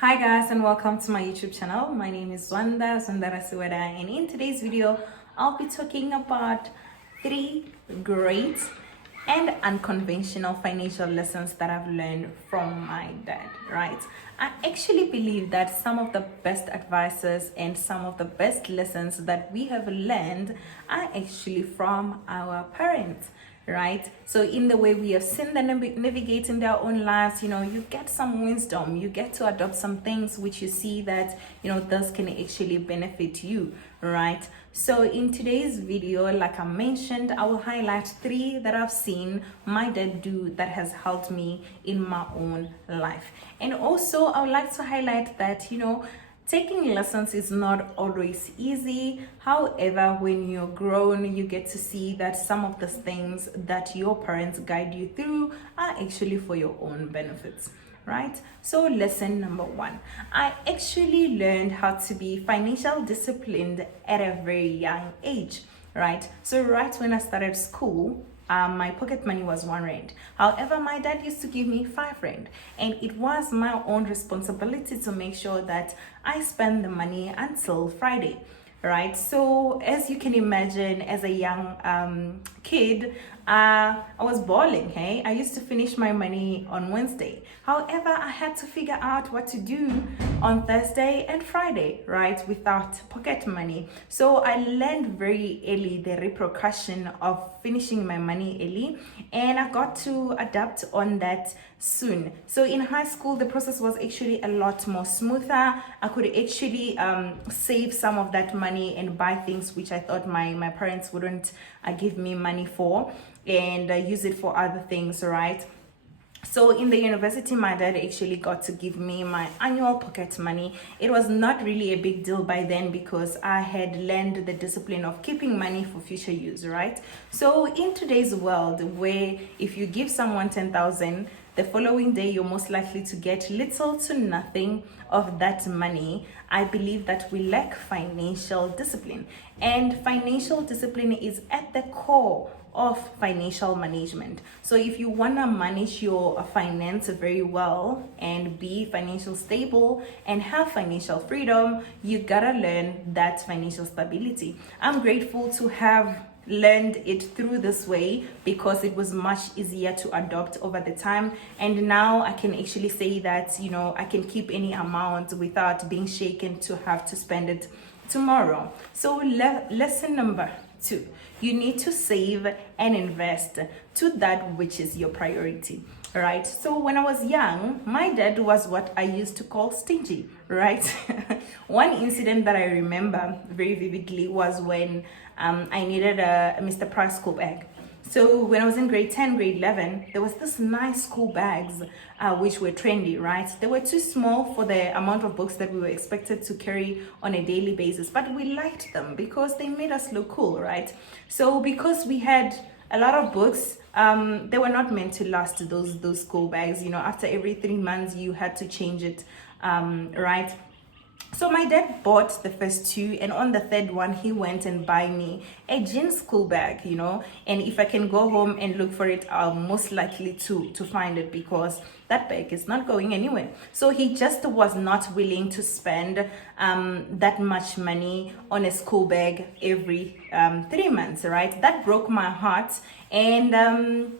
Hi guys and welcome to my YouTube channel. My name is Swandara Suweda, and in today's video I'll be talking about 3 great and unconventional financial lessons that I've learned from my dad, right? I actually believe that some of the best advices and some of the best lessons that we have learned are actually from our parents, right? So in the way we have seen them navigate in their own lives, you get some wisdom, you get to adopt some things which you see that this can actually benefit you, right? So in today's video, like I mentioned, I will highlight 3 that I've seen my dad do that has helped me in my own life. And also I would like to highlight that taking lessons is not always easy. However, when you're grown, you get to see that some of the things that your parents guide you through are actually for your own benefits, right? So lesson number 1, I actually learned how to be financial disciplined at a very young age, right? So right when I started school, my pocket money was 1 rand. However, my dad used to give me 5 rand, and it was my own responsibility to make sure that I spend the money until Friday, right? So as you can imagine, as a young kid, I was balling. Hey, I used to finish my money on Wednesday. However, I had to figure out what to do on Thursday and Friday, right, without pocket money. So I learned very early the repercussion of finishing my money early, and I got to adapt on that soon. So in high school, the process was actually a lot more smoother. I could actually save some of that money and buy things which I thought my parents wouldn't give me money for, and use it for other things, right? So in the university, my dad actually got to give me my annual pocket money. It was not really a big deal by then because I had learned the discipline of keeping money for future use, right? So in today's world, where if you give someone 10,000, the following day you're most likely to get little to nothing of that money, I believe that we lack financial discipline. And financial discipline is at the core of financial management. So if you want to manage your finance very well and be financial stable and have financial freedom, you gotta learn that financial stability. I'm grateful to have learned it through this way because it was much easier to adopt over the time, and now I can actually say that I can keep any amount without being shaken to have to spend it tomorrow. So lesson number 2, you need to save and invest to that which is your priority, right? So when I was young, my dad was what I used to call stingy, right? One incident that I remember very vividly was when I needed a Mr. Price school bag. So when I was in grade 10, grade 11, there was this nice school bags which were trendy, right? They were too small for the amount of books that we were expected to carry on a daily basis, but we liked them because they made us look cool, right? So because we had a lot of books, they were not meant to last, those school bags. After every 3 months you had to change it, right? So my dad bought the first 2, and on the 3rd one he went and buy me a jeans school bag, and if I can go home and look for it, I'm most likely to find it because that bag is not going anywhere. So he just was not willing to spend that much money on a school bag every 3 months, right? That broke my heart. And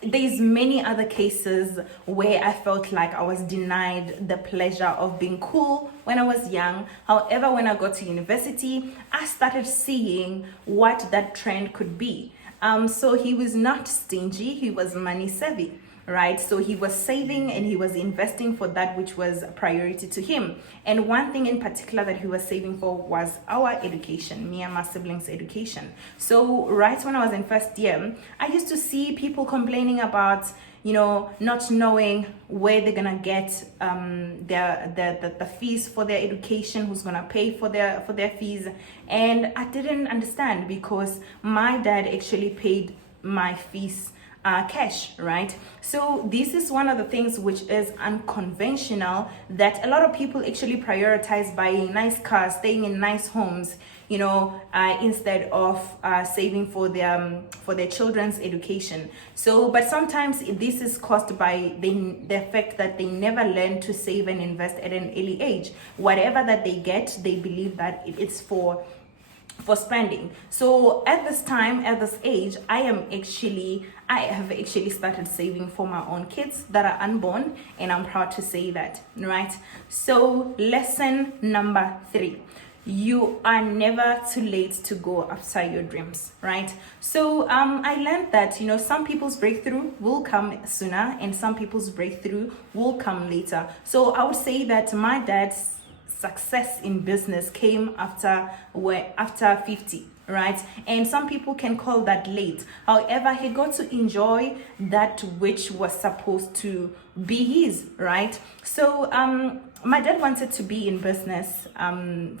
there's many other cases where I felt like I was denied the pleasure of being cool when I was young. However, when I got to university, I started seeing what that trend could be. So he was not stingy, he was money savvy, right? So he was saving and he was investing for that which was a priority to him. And one thing in particular that he was saving for was our education, me and my siblings' education. So right when I was in first year, I used to see people complaining about not knowing where they're gonna get the fees for their education, who's gonna pay for their fees. And I didn't understand because my dad actually paid my fees cash, right? So this is one of the things which is unconventional, that a lot of people actually prioritize buying nice cars, staying in nice homes, instead of saving for their children's education. So, but sometimes this is caused by the fact that they never learn to save and invest at an early age. Whatever that they get, they believe that it's for spending. So at this age, I have actually started saving for my own kids that are unborn, and I'm proud to say that, right? So lesson number 3: you are never too late to go after your dreams, right? So I learned that some people's breakthrough will come sooner and some people's breakthrough will come later. So I would say that my dad's success in business came after 50, right? And some people can call that late. However, he got to enjoy that which was supposed to be his, right? So my dad wanted to be in business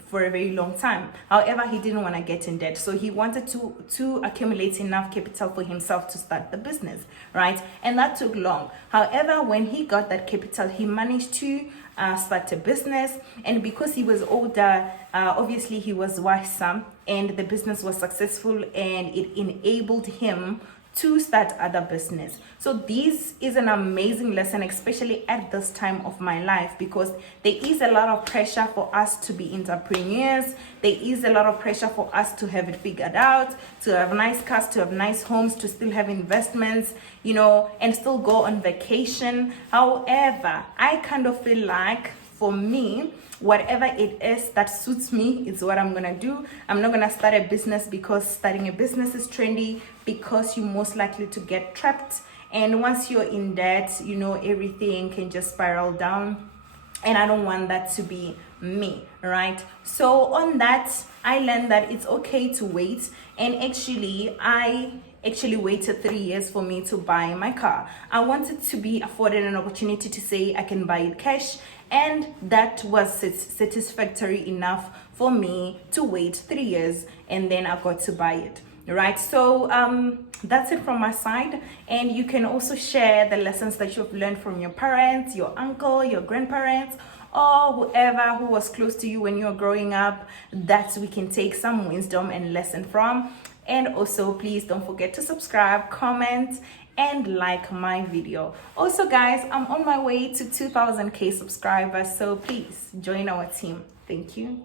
for a very long time. However, he didn't want to get in debt, so he wanted to accumulate enough capital for himself to start the business, right? And that took long. However, when he got that capital, he managed to start a business, and because he was older, obviously he was wiser, and the business was successful, and it enabled him to start other business. So this is an amazing lesson, especially at this time of my life, because there is a lot of pressure for us to be entrepreneurs. There is a lot of pressure for us to have it figured out, to have nice cars, to have nice homes, to still have investments, and still go on vacation. However, I kind of feel like, for me, whatever it is that suits me is what I'm gonna do. I'm not gonna start a business because starting a business is trendy, because you're most likely to get trapped, and once you're in debt, everything can just spiral down, and I don't want that to be me, right? So on that, I learned that it's okay to wait, and I waited 3 years for me to buy my car. I wanted to be afforded an opportunity to say I can buy it cash, and that was satisfactory enough for me to wait 3 years, and then I got to buy it, right? So that's it from my side, and you can also share the lessons that you've learned from your parents, your uncle, your grandparents, or whoever who was close to you when you were growing up, that we can take some wisdom and lesson from. And also, please don't forget to subscribe, comment, and like my video. Also, guys, I'm on my way to 2,000k subscribers, so please join our team. Thank you.